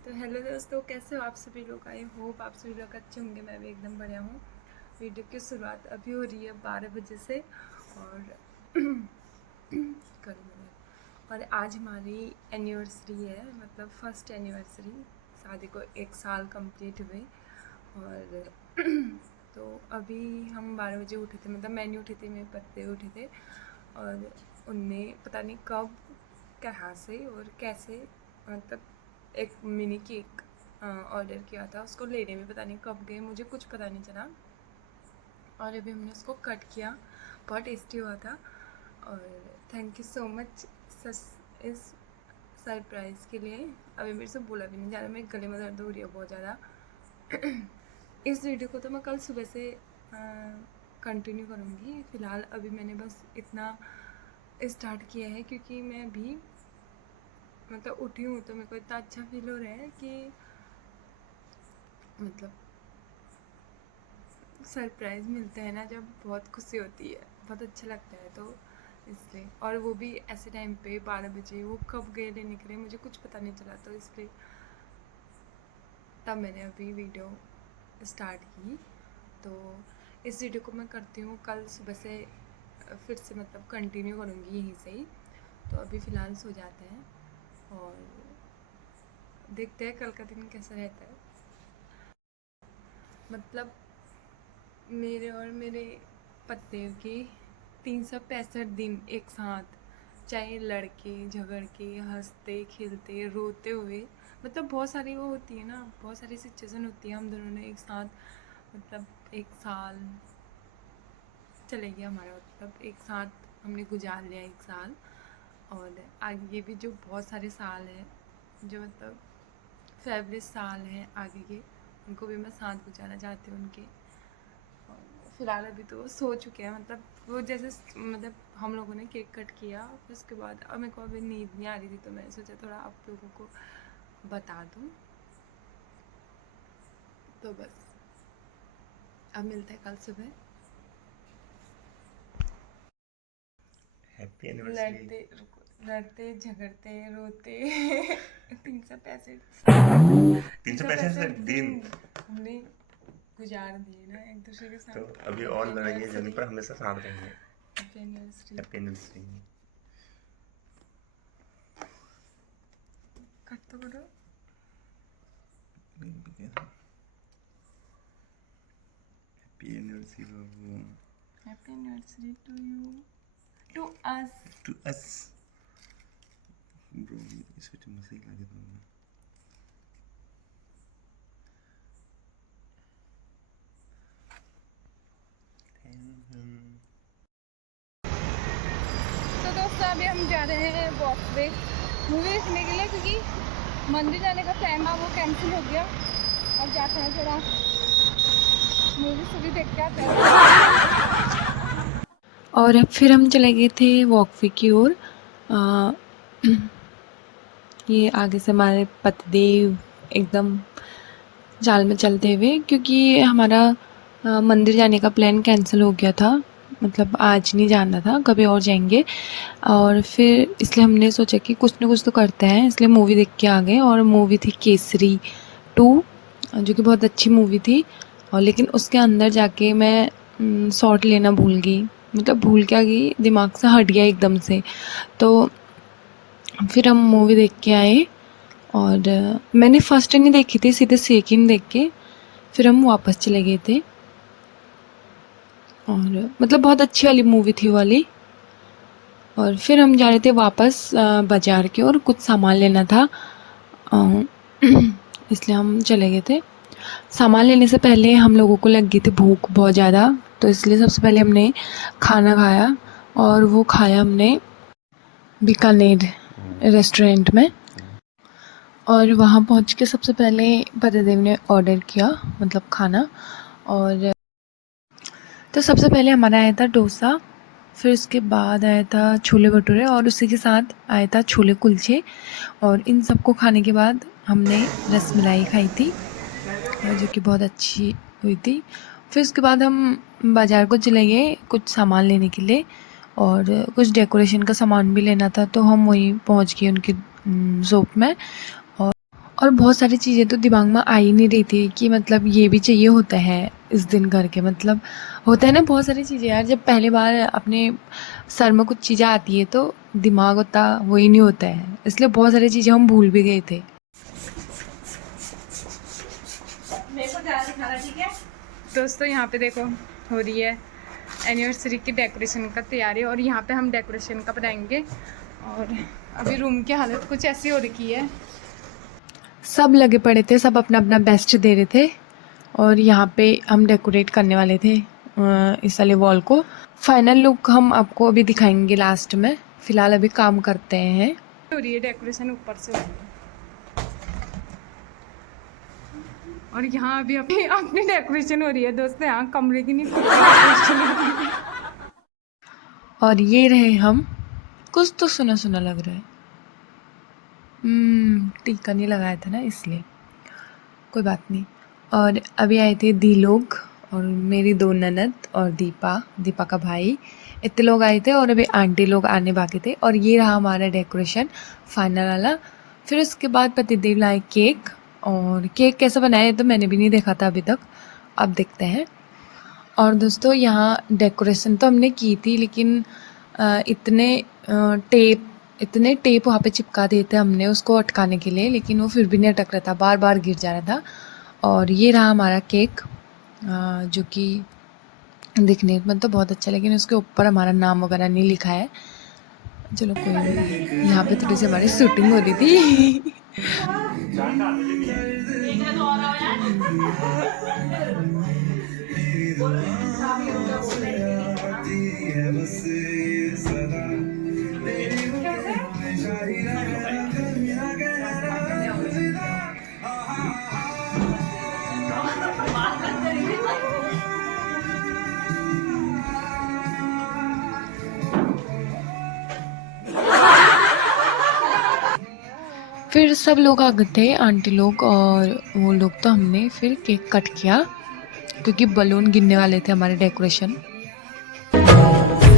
तो हेलो दोस्तों, कैसे हो आप सभी लोग। आई होप आप सभी लोग अच्छे होंगे। मैं भी एकदम बढ़िया हूँ। वीडियो की शुरुआत अभी हो रही है 12 बजे से और कल और आज हमारी एनिवर्सरी है, मतलब फर्स्ट एनिवर्सरी। शादी को 1 साल कंप्लीट हुए और तो अभी हम 12 बजे उठे थे, मतलब मैं नहीं उठी थी, मेरे पति उठे थे और उनने पता नहीं कब, कहाँ से और कैसे, मतलब एक मिनी केक ऑर्डर किया था। उसको लेने में पता नहीं कब गए, मुझे कुछ पता नहीं चला। और अभी हमने उसको कट किया, बहुत टेस्टी हुआ था। और थैंक यू सो मच इस सरप्राइज़ के लिए। अभी मेरे से बोला भी नहीं जा रहा, मेरे गले में दर्द हो रही है बहुत ज़्यादा। इस वीडियो को तो मैं कल सुबह से कंटिन्यू करूँगी। फ़िलहाल अभी मैंने बस इतना स्टार्ट किया है क्योंकि मैं अभी मतलब उठी हूँ, तो मेरे को इतना अच्छा फील हो रहा है कि मतलब सरप्राइज़ मिलते हैं ना, जब बहुत खुशी होती है, बहुत अच्छा लगता है। तो इसलिए, और वो भी ऐसे टाइम पे 12 बजे, वो कब गए लेने के लिए मुझे कुछ पता नहीं चला। तो इसलिए तब मैंने अभी वीडियो स्टार्ट की। तो इस वीडियो को मैं करती हूँ कल सुबह से, फिर से मतलब कंटिन्यू करूँगी यहीं से ही। तो अभी फ़िलहाल सो जाते हैं और देखते हैं कल का दिन कैसा रहता है। मतलब मेरे और मेरे पति के 365 दिन एक साथ, चाहे लड़के झगड़ के, हंसते खेलते रोते हुए, मतलब बहुत सारी वो होती है ना, बहुत सारी सिचुएशन होती है। हम दोनों ने एक साथ, मतलब 1 साल चले गया हमारा, मतलब एक साथ हमने गुजार लिया 1 साल। और आगे भी जो बहुत सारे साल हैं, जो मतलब फेवरेट साल हैं आगे के, उनको भी मैं साथ गुजारना चाहती हूँ उनके। फ़िलहाल अभी तो सो चुके हैं, मतलब वो जैसे मतलब हम लोगों ने केक कट किया, फिर उसके बाद अब मेरे को अभी नींद नहीं आ रही थी, तो मैंने सोचा थोड़ा आप लोगों को बता दूँ। तो बस अब मिलते हैं कल सुबह। Happy anniversary. लड़ते झगड़ते रोते 365 तीन सौ 365 पैंसठ दिन। दिन हमने गुजार दिए ना एक दूसरे के तो साथ। अभी हैप्पी और लड़ाइयाँ जमी एनिवर्सरी, पर हमेशा साथ रहेंगे। Happy anniversary. Happy anniversary. Cut तो करो। हैप्पी एनिवर्सरी बाबू। Happy anniversary to you, to us. To us. Bro इसको चम्मच से ही खा देता हूँ। तो दोस्तों अभी हम जा रहे हैं वॉक पे मूवी देखने के लिए, क्योंकि मंदिर जाने का प्लान था वो कैंसिल हो गया। अब जाते हैं थोड़ा मूवी सभी देख के आते हैं। और अब फिर हम चले गए थे वॉक वे की ओर। ये आगे से हमारे पतिदेव एकदम चाल में चलते हुए, क्योंकि हमारा मंदिर जाने का प्लान कैंसिल हो गया था, मतलब आज नहीं जाना था, कभी और जाएंगे। और फिर इसलिए हमने सोचा कि कुछ ना कुछ तो करते हैं, इसलिए मूवी देख के आ गए। और मूवी थी केसरी 2, जो कि बहुत अच्छी मूवी थी। और लेकिन उसके अंदर जाके मैं शॉट लेना भूल गई, मतलब भूल क्या गई, दिमाग से हट गया एकदम से। तो फिर हम मूवी देख के आए और मैंने फर्स्ट नहीं देखी थी, सीधे सेकंड देख के फिर हम वापस चले गए थे। और मतलब बहुत अच्छी वाली मूवी थी वाली। और फिर हम जा रहे थे वापस बाज़ार की ओर, कुछ सामान लेना था, अ, इसलिए हम चले गए थे। सामान लेने से पहले हम लोगों को लग गई थी भूख बहुत ज़्यादा, तो इसलिए सबसे पहले हमने खाना खाया। और वो खाया हमने बीकानेर रेस्टोरेंट में। और वहाँ पहुँच के सबसे पहले पतिदेव ने ऑर्डर किया, मतलब खाना। और तो सबसे पहले हमारा आया था डोसा, फिर उसके बाद आया था छोले भटूरे, और उसी के साथ आया था छोले कुलचे। और इन सबको खाने के बाद हमने रसमलाई खाई थी, जो कि बहुत अच्छी हुई थी। फिर उसके बाद हम बाज़ार को चले गए कुछ सामान लेने के लिए, और कुछ डेकोरेशन का सामान भी लेना था, तो हम वहीं पहुंच गए उनके शॉप में। और बहुत सारी चीज़ें तो दिमाग में आ ही नहीं रही थी कि मतलब ये भी चाहिए होता है इस दिन करके, मतलब होता है ना बहुत सारी चीज़ें यार, जब पहली बार अपने सर में कुछ चीज़ें आती है तो दिमाग उतना वही नहीं होता है, इसलिए बहुत सारी चीज़ें हम भूल भी गए थे। दोस्तों यहाँ पे देखो हो रही है एनिवर्सरी की डेकोरेशन का तैयारी, और यहाँ पे हम डेकोरेशन का बनाएंगे। और अभी रूम की हालत कुछ ऐसी हो रखी है, सब लगे पड़े थे, सब अपना अपना बेस्ट दे रहे थे, और यहाँ पे हम डेकोरेट करने वाले थे इस वाले वॉल को। फाइनल लुक हम आपको अभी दिखाएंगे लास्ट में, फिलहाल अभी काम करते हैं। हो रही है डेकोरेशन ऊपर से, और यहाँ अभी अपनी डेकोरेशन हो रही है दोस्तों, यहाँ कमरे की नहीं डेकोरेशन हो रही है। और ये रहे हम, कुछ तो सुना सुना लग रहा है, टीका नहीं लगाया था ना इसलिए, कोई बात नहीं। और अभी आए थे दी लोग और मेरी 2 ननद और दीपा का भाई, इतने लोग आए थे, और अभी आंटी लोग आने बाकी थे। और ये रहा हमारा डेकोरेशन फाइनल वाला। फिर उसके बाद पतिदेव लाए केक, और केक कैसे बनाया तो मैंने भी नहीं देखा था अभी तक, अब देखते हैं। और दोस्तों यहाँ डेकोरेशन तो हमने की थी, लेकिन इतने टेप वहाँ पे चिपका दिए थे हमने उसको अटकाने के लिए, लेकिन वो फिर भी नहीं अटक रहा था, बार बार गिर जा रहा था। और ये रहा हमारा केक, जो कि दिखने में तो बहुत अच्छा, लेकिन उसके ऊपर हमारा नाम वगैरह नहीं लिखा है। चलो कोई नहीं, यहाँ पे थोड़ी सी हमारी शूटिंग हो रही थी। फिर सब लोग आ गए थे, आंटी लोग और वो लोग, तो हमने फिर केक कट किया क्योंकि बलून गिरने वाले थे हमारे डेकोरेशन।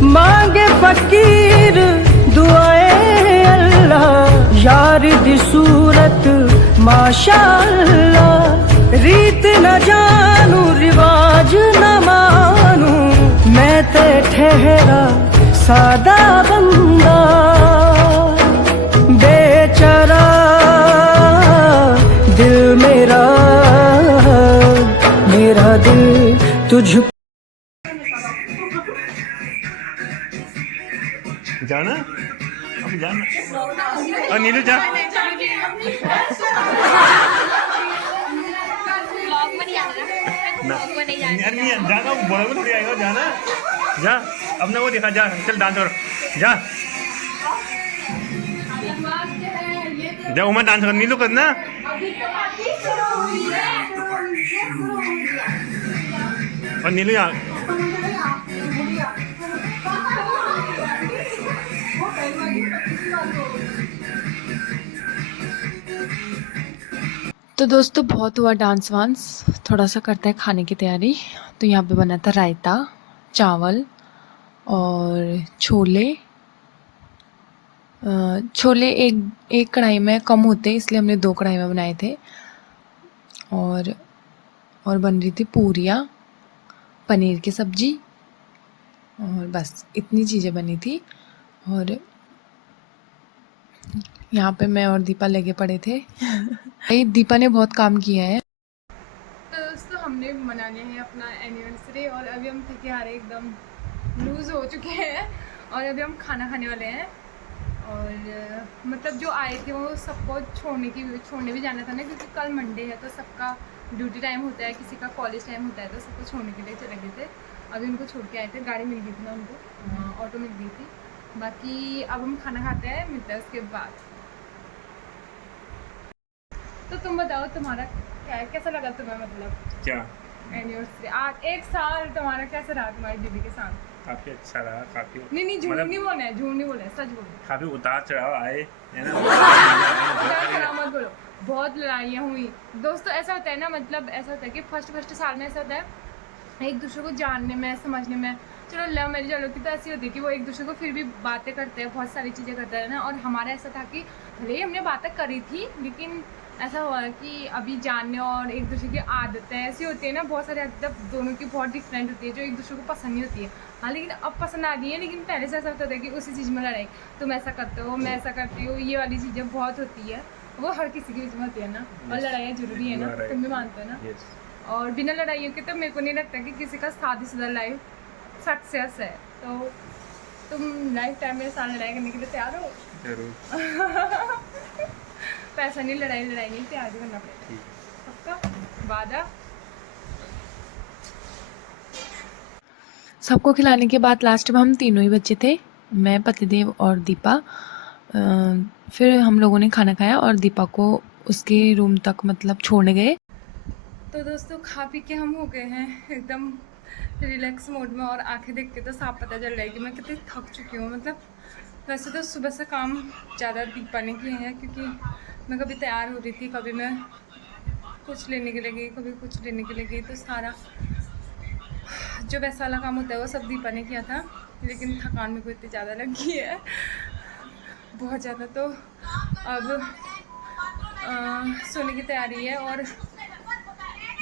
मांगे फकीर दुआए अल्लाह, यार दी सूरत माशाअल्लाह, रीत न जानू रिवाज न मानू, मैं ते ठहरा सादा बंदा, बेचारा दिल मेरा दिल तुझ जाना, अब जाना, और नीलू जा। यार नहीं जाना, बड़ा में थोड़ी आएगा, जाना जा, अपने वो दिखा, जा चल डांस करो, जा जा उमा डांस कर, नीलू करना। और नीलू यहाँ तो दोस्तों बहुत हुआ डांस वांस, थोड़ा सा करते हैं खाने की तैयारी। तो यहाँ पे बना था रायता, चावल और छोले। छोले एक कढ़ाई में कम होते इसलिए हमने 2 कढ़ाई में बनाए थे। और बन रही थी पूरियाँ, पनीर की सब्ज़ी, और बस इतनी चीज़ें बनी थी। और यहाँ पे मैं और दीपा लगे पड़े थे। दीपा ने बहुत काम किया है। तो दोस्तों हमने मनाने हैं अपना एनिवर्सरी, और अभी हम थके हारे एकदम लूज़ हो चुके हैं, और अभी हम खाना खाने वाले हैं। और मतलब जो आए थे वो सबको छोड़ने भी जाना था ना, क्योंकि कल मंडे है तो सबका ड्यूटी टाइम होता है, किसी का कॉलेज टाइम होता है, तो सबको छोड़ने के लिए चले गए थे। अभी उनको छोड़ के आए थे, गाड़ी मिल गई थी ना उनको, ऑटो मिल गई थी। बाकी अब हम खाना खाते हैं, मिलते हैं उसके बाद। तो तुम बताओ तुम्हारा कैसा लगा तुम्हें, मतलब क्या एनिवर्सरी आज 1 साल तुम्हारा कैसा रहा तुम्हारी दीदी के साथ? काफी अच्छा रहा, काफी नहीं झूठ नहीं बोलना है, झूठ नहीं बोलना है, सच बोलो। काफी उतार चढ़ाव आए है ना। मत बोलो, बहुत लड़ाइयाँ हुई दोस्तों। ऐसा होता है ना, मतलब ऐसा होता है कि फर्स्ट साल में ऐसा होता है एक दूसरे को जानने में, समझने में। चलो लव मैरिज वालों की तो ऐसी होती है कि वो एक दूसरे को फिर भी बातें करते हैं, बहुत सारी चीज़ें करते हैं ना। और हमारा ऐसा था कि भले ही हमने बातें करी थी, लेकिन ऐसा हुआ कि अभी जानने और एक दूसरे की आदतें ऐसी होती है ना, बहुत सारी आदतें दोनों की बहुत डिफरेंट होती है जो एक दूसरे को पसंद नहीं होती है। हाँ, लेकिन अब पसंद आ रही है, लेकिन पहले से ऐसा होता था कि उसी चीज़ में लड़ाई, तुम ऐसा करते हो, मैं ऐसा करती हूँ, ये वाली चीज़ें बहुत होती है, वो हर किसी के बीच में होती है ना। और लड़ाइयाँ जरूरी है ना, तुम भी मानते हो ना। और बिना लड़ाइयों के तो मेरे को नहीं लगता कि किसी का शादीशुदा लाइफ सक्सेस है। तो तुम लाइफ टाइम में साथ लड़ाई करने के लिए तैयार हो? जरूर। पैसा नहीं, लड़ाई नहीं, तैयार भी करना पड़ेगा। सबका वादा। सबको खिलाने के बाद लास्ट में हम तीनों ही बच्चे थे, मैं, पतिदेव और दीपा। फिर हम लोगों ने खाना खाया और दीपा को उसके रूम तक मतलब छोड़ने गए। तो दोस्तों खा पी के हम हो गए हैं एकदम रिलैक्स मोड में, और आंखें देख के तो साफ पता चल रहा है कि मैं कितनी थक चुकी हूँ। मतलब वैसे तो सुबह से काम ज़्यादा दीपा ने किए हैं, क्योंकि मैं कभी तैयार हो रही थी, कभी मैं कुछ लेने के लिए गई, कभी कुछ लेने के लिए गई, तो सारा जो वैसा वाला काम होता है वो सब दीपा ने किया था। लेकिन थकान मेरे को इतनी ज़्यादा लगी है, बहुत ज़्यादा। तो अब सोने की तैयारी है। और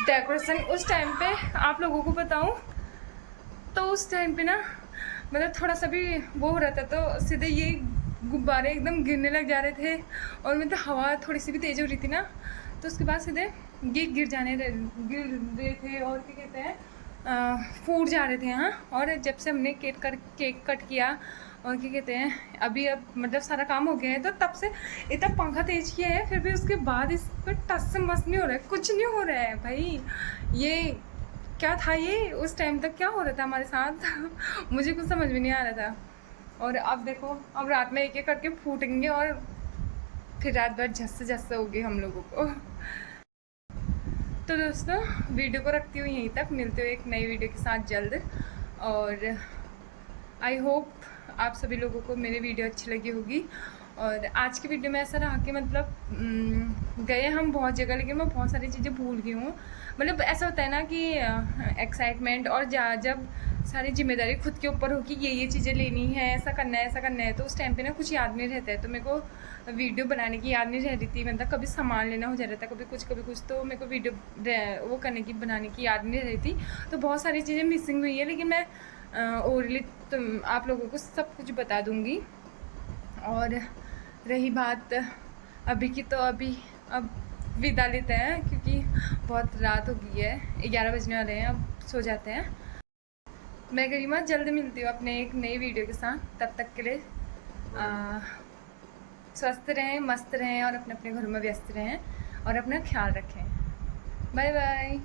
डेकोरेशन उस टाइम पे आप लोगों को बताऊं तो उस टाइम पे ना मतलब थोड़ा सा भी वो हो रहा था तो सीधे ये गुब्बारे एकदम गिरने लग जा रहे थे, और मतलब हवा थोड़ी सी भी तेज़ हो रही थी ना, तो उसके बाद सीधे ये गिर रहे थे, और क्या कहते हैं, फूट जा रहे थे। हाँ, और जब से हमने केक कट किया और क्या कहते हैं, अभी अब मतलब सारा काम हो गया है, तो तब से इतना पंखा तेज किया है, फिर भी उसके बाद इस पर टस से मस नहीं हो रहा है, कुछ नहीं हो रहा है भाई। ये क्या था, ये उस टाइम तक क्या हो रहा था हमारे साथ मुझे कुछ समझ में नहीं आ रहा था। और अब देखो, अब रात में एक एक करके फूटेंगे, और फिर रात भर झस्से होगी हम लोगों को। तो दोस्तों वीडियो को रखती हूँ यहीं तक, मिलते हुए एक नई वीडियो के साथ जल्द। और आई होप आप सभी लोगों को मेरी वीडियो अच्छी लगी होगी। और आज की वीडियो में ऐसा रहा कि मतलब गए हम बहुत जगह, लेकिन मैं बहुत सारी चीज़ें भूल गई हूँ। मतलब ऐसा होता है ना कि एक्साइटमेंट और जब सारी जिम्मेदारी खुद के ऊपर हो कि ये चीज़ें लेनी है, ऐसा करना है, तो उस टाइम पे ना कुछ याद नहीं रहता है। तो मेरे को वीडियो बनाने की याद नहीं रह रही थी, मतलब कभी सामान लेना हो जा रहा था, कभी कुछ, तो मेरे को वीडियो वो करने की, बनाने की याद नहीं रही थी। तो बहुत सारी चीज़ें मिसिंग हुई है, लेकिन मैं ओरली आप लोगों को सब कुछ बता दूँगी। और रही बात अभी की, तो अब विदा लेते हैं, क्योंकि बहुत रात हो गई है, 11 बजने वाले हैं, अब सो जाते हैं। मैं गरिमा जल्द मिलती हूँ अपने एक नई वीडियो के साथ। तब तक के लिए स्वस्थ रहें, मस्त रहें, और अपने अपने घरों में व्यस्त रहें, और अपना ख्याल रखें। Bye bye.